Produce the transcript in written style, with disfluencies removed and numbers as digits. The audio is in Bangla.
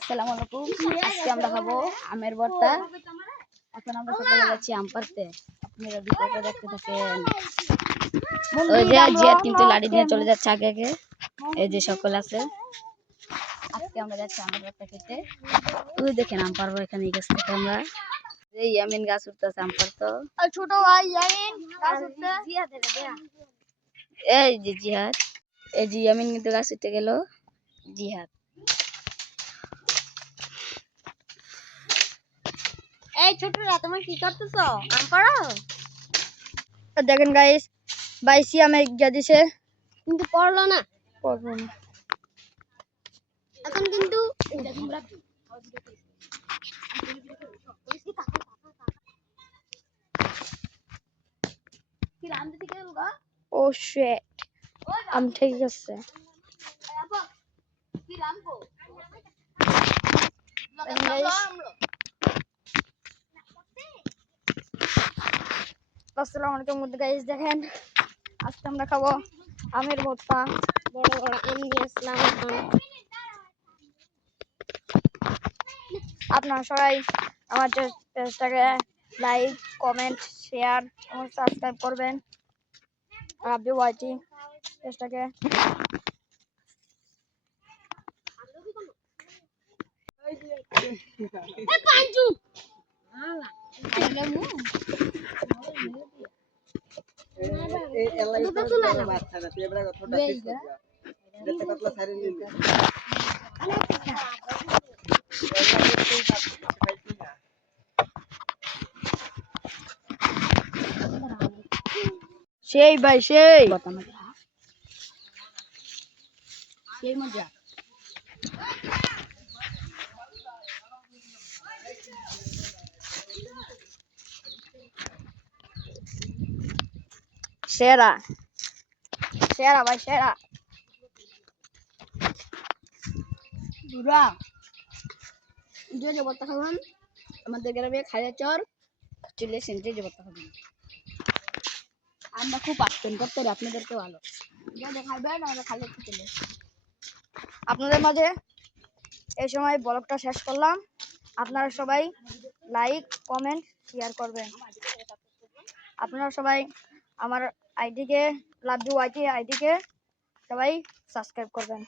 আসসালামু আলাইকুম। আজকে আমরা খাবো আমের ভর্তা। এখন আমরা সকালে যাচ্ছি আম পাড়তে। আপনারা ভিডিওটা দেখতে থাকেন। ওই যে জিয়াদ কিন্তু লাড়ি নিয়ে চলে যাচ্ছে আগে আগে। এই যে সকল আছে। আজকে আমরা যাচ্ছি আমের ভর্তা খেতে। ওই দেখেন আম পাড়বো এখানে এই গাছ থেকে আমরা। এই ইয়ামিন গাছ উঠতেছে আম পাড়তো। ছোট ভাই ইয়ামিন গাছ উঠতে এই যে জিহাদ, এই যে ইয়ামিন কিন্তু গাছ উঠতে গেল। জিহাদ এই ছোটরা তুমি কি করতেছো? আম পাড়ো। দেখেন গাইস, বাইসি আমে গিয়া দিছে কিন্তু পড়লো না। পড়বো না। এখন কিন্তু ও শিট, আম ঠিক আছে। আসসালামু আলাইকুম গাইস, দেখেন আজকে আমরা খাবো আমের ভর্তা। বড় বড় আম নিয়ে আসলাম। আপনারা সবাই আমার পেজটাকে লাইক, কমেন্ট, শেয়ার এবং সাবস্ক্রাইব করবেন। রাব্বি ওয়াইটি পেজটাকে। সেই ভাই সেই সেই মজা। সেরা সেরা ভাই সেরা। বুড়া যে ভর্তা খাবেন আমাদের গ্রামে খাইয়া চর চলে সেন্টে যে ভর্তা খাবেন। আমরা খুব আত্মন করতে আপনাদেরকে ভালো খাইবেন, আমরা খালি চলে আপনাদের মাঝে এই সময় ব্লগটা শেষ করলাম। আপনারা সবাই লাইক, কমেন্ট, শেয়ার করবেন। আপনারা সবাই আমার আইডিকে লাভ ইউ আইটি আইডিকে সবাই সাবস্ক্রাইব করবেন।